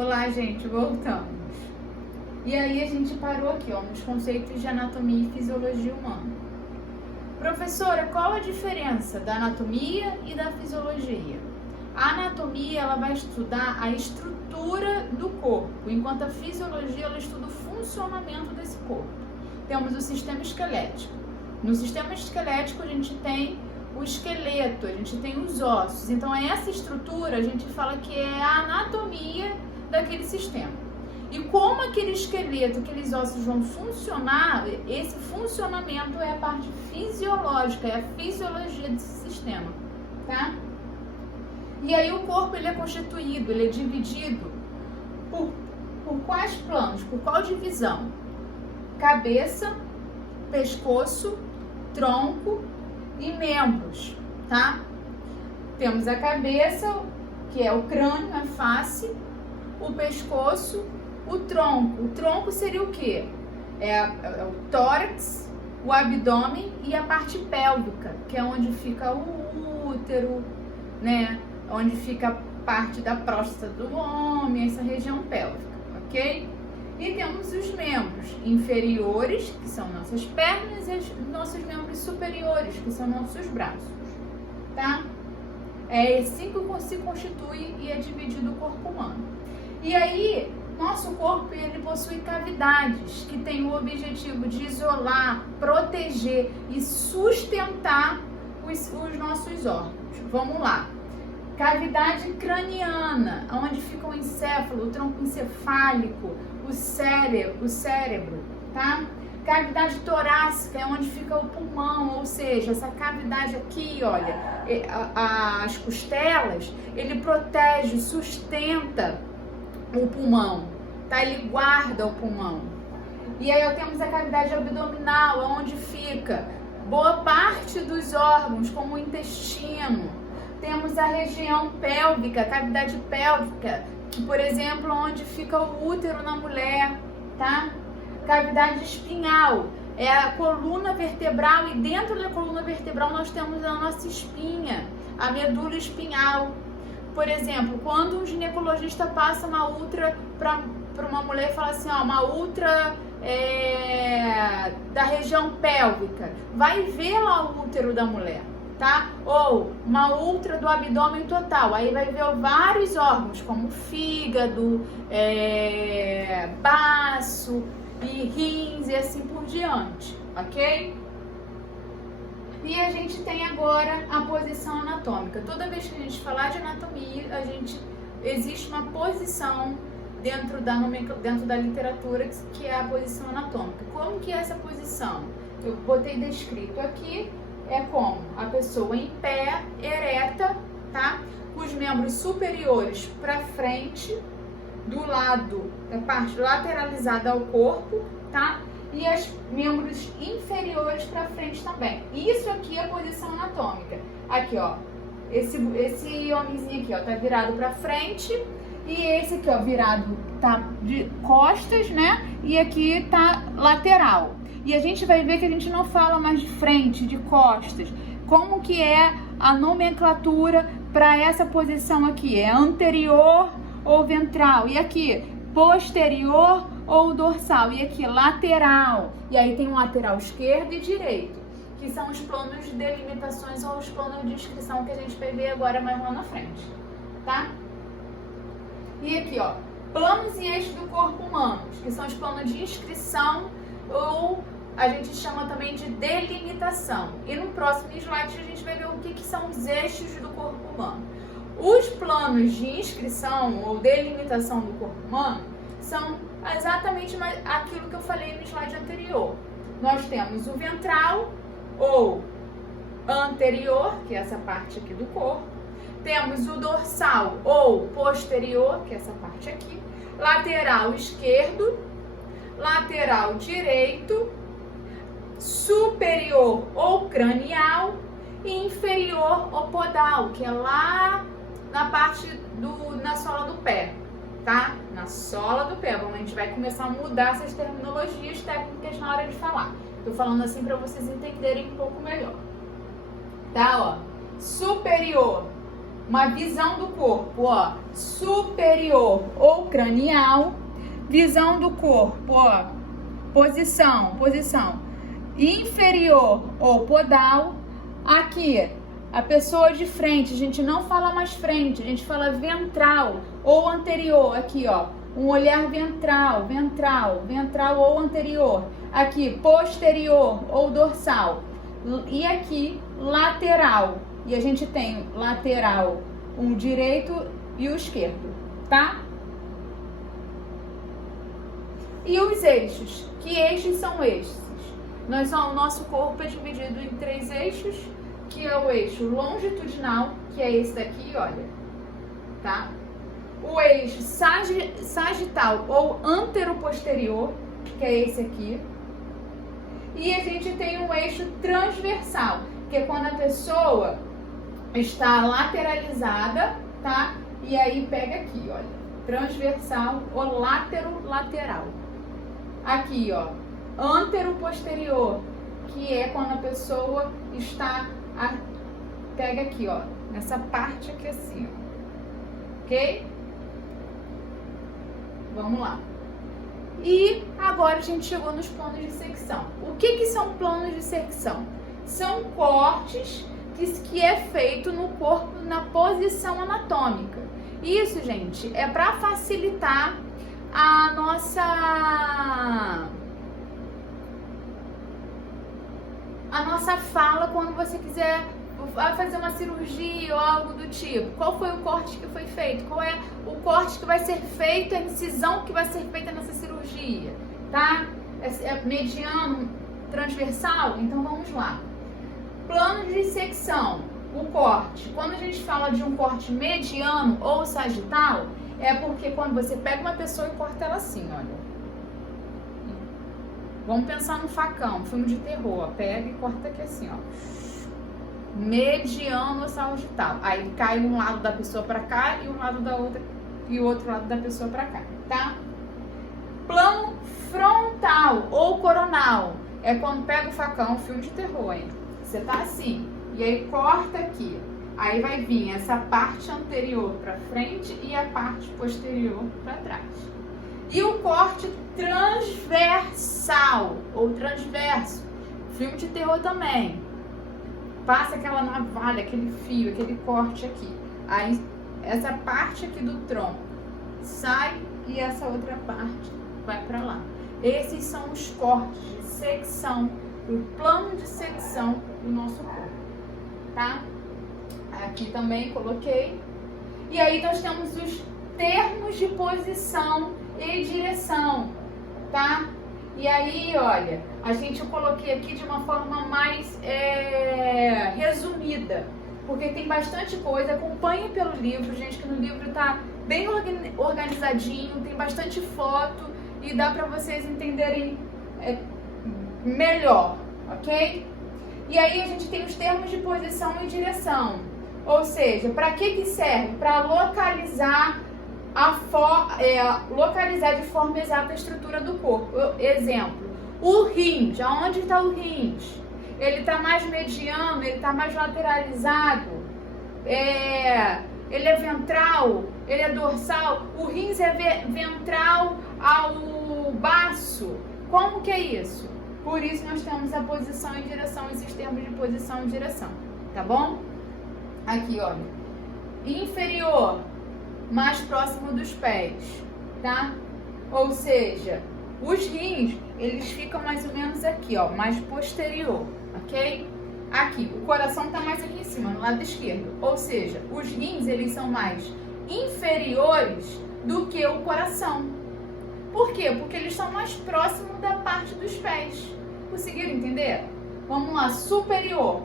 Olá, gente, voltamos. E aí a gente parou aqui, ó, nos conceitos de anatomia e fisiologia humana. Professora, qual a diferença da anatomia e da fisiologia? A anatomia, ela vai estudar a estrutura do corpo, enquanto a fisiologia, ela estuda o funcionamento desse corpo. Temos o sistema esquelético. No sistema esquelético, a gente tem o esqueleto, a gente tem os ossos. Então, essa estrutura, a gente fala que é a anatomia daquele sistema. E como aquele esqueleto, aqueles ossos vão funcionar, esse funcionamento é a parte fisiológica, é a fisiologia desse sistema, tá? E aí o corpo, ele é constituído, ele é dividido por quais planos, por qual divisão? Cabeça, pescoço, tronco e membros, tá? Temos a cabeça, que é o crânio, a face, o pescoço, o tronco. O tronco seria o quê? É o tórax, o abdômen e a parte pélvica, que é onde fica o útero, né? Onde fica a parte da próstata do homem, essa região pélvica, ok? E temos os membros inferiores, que são nossas pernas, e os nossos membros superiores, que são nossos braços, tá? É assim que se constitui e é dividido o corpo humano. E aí, nosso corpo, ele possui cavidades que têm o objetivo de isolar, proteger e sustentar os nossos órgãos. Vamos lá. Cavidade craniana, onde fica o encéfalo, o tronco encefálico, o cérebro, tá? Cavidade torácica é onde fica o pulmão, ou seja, essa cavidade aqui, olha, as costelas, ele protege, sustenta o pulmão, tá? Ele guarda o pulmão. E aí temos a cavidade abdominal, onde fica boa parte dos órgãos, como o intestino. Temos a região pélvica, a cavidade pélvica, que, por exemplo, onde fica o útero na mulher, tá? Cavidade espinhal é a coluna vertebral, e dentro da coluna vertebral nós temos a nossa espinha, a medula espinhal. Por exemplo, quando um ginecologista passa uma ultra para uma mulher e fala assim, ó, uma ultra da região pélvica, vai ver lá o útero da mulher, tá? Ou uma ultra do abdômen total, aí vai ver vários órgãos, como fígado, baço e rins e assim por diante, ok? E a gente tem agora a posição anatômica. Toda vez que a gente falar de anatomia, existe uma posição dentro da literatura que é a posição anatômica. Como que é essa posição? Eu botei descrito aqui, é como a pessoa em pé, ereta, tá? Com os membros superiores para frente, do lado, da parte lateralizada ao corpo, tá? E os membros inferiores para frente também. Isso aqui é a posição anatômica. Aqui, ó, esse homenzinho aqui, ó, tá virado para frente, e esse aqui, ó, virado, tá de costas, né? E aqui tá lateral. E a gente vai ver que a gente não fala mais de frente, de costas. Como que é a nomenclatura para essa posição aqui? É anterior ou ventral? E aqui, posterior ou dorsal? E aqui, lateral. E aí tem um lateral esquerdo e direito, que são os planos de delimitações ou os planos de inscrição que a gente vai ver agora mais lá na frente, tá? E aqui, ó, planos e eixos do corpo humano, que são os planos de inscrição, ou a gente chama também de delimitação. E no próximo slide a gente vai ver o que são os eixos do corpo humano. Os planos de inscrição ou delimitação do corpo humano são exatamente aquilo que eu falei no slide anterior. Nós temos o ventral ou anterior, que é essa parte aqui do corpo. Temos o dorsal ou posterior, que é essa parte aqui. Lateral esquerdo, lateral direito, superior ou cranial e inferior ou podal, que é lá na parte na sola do pé, tá? Na sola do pé. A gente vai começar a mudar essas terminologias técnicas na hora de falar. Tô falando assim para vocês entenderem um pouco melhor. Tá, ó. Superior uma visão do corpo, ó, superior ou cranial, visão do corpo, ó, posição inferior ou podal. Aqui, a pessoa de frente, a gente não fala mais frente, a gente fala ventral ou anterior, aqui, ó, um olhar ventral ou anterior. Aqui, posterior ou dorsal. E aqui, lateral. E a gente tem lateral, o direito e o esquerdo, tá? E os eixos? Que eixos são esses? O nosso corpo é dividido em 3 eixos, que é o eixo longitudinal, que é esse daqui, olha, tá? O eixo sagital ou anteroposterior, que é esse aqui. E a gente tem um eixo transversal, que é quando a pessoa está lateralizada, tá? E aí pega aqui, olha, transversal ou lateral. Aqui, ó, anteroposterior, que é quando a pessoa está, pega aqui, ó, nessa parte aqui assim, ó, ok? Vamos lá. E agora a gente chegou nos planos de secção. O que são planos de secção? São cortes que é feito no corpo na posição anatômica. Isso, gente, é para facilitar a nossa fala quando você quiser fazer uma cirurgia ou algo do tipo. Qual foi o corte que foi feito? Qual é o corte que vai ser feito, a incisão que vai ser feita nessa cirurgia, tá? É mediano, transversal? Então vamos lá. Plano de secção, o corte. Quando a gente fala de um corte mediano ou sagital, é porque quando você pega uma pessoa e corta ela assim, olha. Vamos pensar no facão, filme de terror, ó. Pega e corta aqui assim, ó. Mediano ou sagital. Aí cai um lado da pessoa pra cá e um lado da outra e o outro lado da pessoa pra cá, tá? Plano frontal ou coronal é quando pega o facão, filme de terror, hein? Você tá assim e aí corta aqui. Aí vai vir essa parte anterior pra frente e a parte posterior pra trás. E o corte transversal ou transverso, filme de terror também. Passa aquela navalha, aquele fio, aquele corte aqui. Aí essa parte aqui do tronco sai e essa outra parte vai para lá. Esses são os cortes de secção, o plano de secção do nosso corpo, tá? Aqui também coloquei. E aí nós temos os termos de posição e direção, tá? E aí, olha, eu coloquei aqui de uma forma mais resumida, porque tem bastante coisa. Acompanhe pelo livro, gente, que no livro tá bem organizadinho, tem bastante foto e dá para vocês entenderem melhor, ok? E aí a gente tem os termos de posição e direção, ou seja, para que serve? Para localizar localizar de forma exata a estrutura do corpo. Exemplo, o rins, aonde está o rins? Ele está mais mediano, ele está mais lateralizado, ele é ventral, ele é dorsal, o rins é ventral ao baço. Como que é isso? Por isso nós temos a posição e direção, esses termos de posição e direção, tá bom? Aqui, olha, inferior, mais próximo dos pés, tá? Ou seja, os rins, eles ficam mais ou menos aqui, ó, mais posterior, ok? Aqui, o coração tá mais aqui em cima, no lado esquerdo. Ou seja, os rins, eles são mais inferiores do que o coração. Por quê? Porque eles estão mais próximos da parte dos pés. Conseguiram entender? Vamos lá, superior.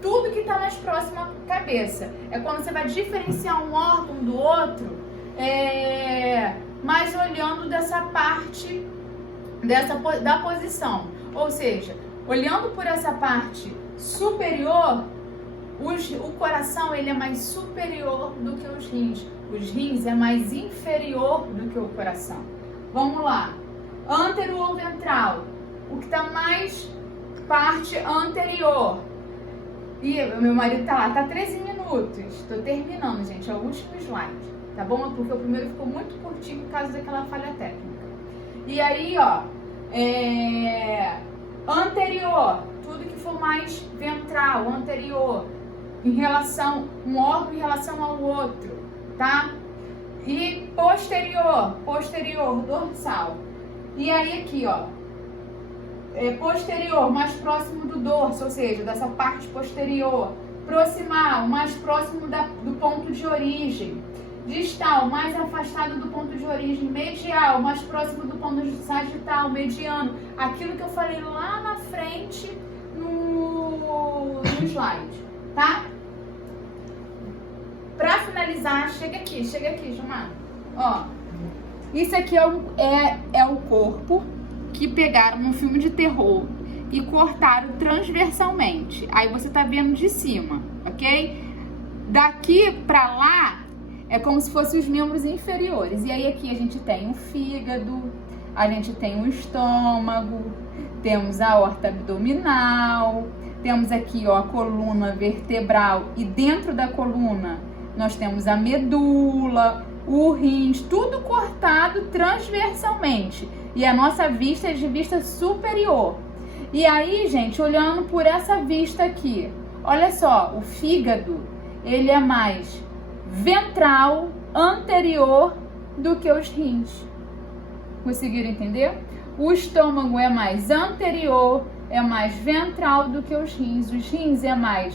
Tudo que está mais próximo à cabeça. É quando você vai diferenciar um órgão do outro, mas olhando dessa parte da posição. Ou seja, olhando por essa parte superior, o coração ele é mais superior do que os rins. Os rins é mais inferior do que o coração. Vamos lá. Antero ou ventral? O que está mais parte anterior. E meu marido tá lá, tá 13 minutos. minutos. Estou terminando, gente. É o último slide, tá bom? Porque o primeiro ficou muito curtinho por causa daquela falha técnica. E aí, ó, anterior, tudo que for mais ventral, anterior, em relação, um órgão em relação ao outro, tá? E posterior, dorsal. E aí aqui, ó, posterior, mais próximo do dorso, ou seja, dessa parte posterior. Proximal, mais próximo do ponto de origem. Distal, mais afastado do ponto de origem. Medial, mais próximo do ponto de sagital. Mediano, aquilo que eu falei lá na frente no slide, tá? Pra finalizar, chega aqui, Gilmar. Ó, isso aqui é o corpo que pegaram num filme de terror e cortaram transversalmente. Aí você tá vendo de cima, ok? Daqui pra lá é como se fossem os membros inferiores. E aí aqui a gente tem o fígado, a gente tem o estômago, temos a aorta abdominal, temos aqui, ó, a coluna vertebral, e dentro da coluna nós temos a medula, o rins, tudo cortado transversalmente. E a nossa vista é de vista superior. E aí, gente, olhando por essa vista aqui, olha só, o fígado, ele é mais ventral, anterior do que os rins. Conseguiram entender? O estômago é mais anterior, é mais ventral do que os rins é mais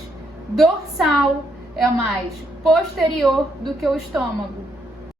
dorsal, é mais posterior do que o estômago.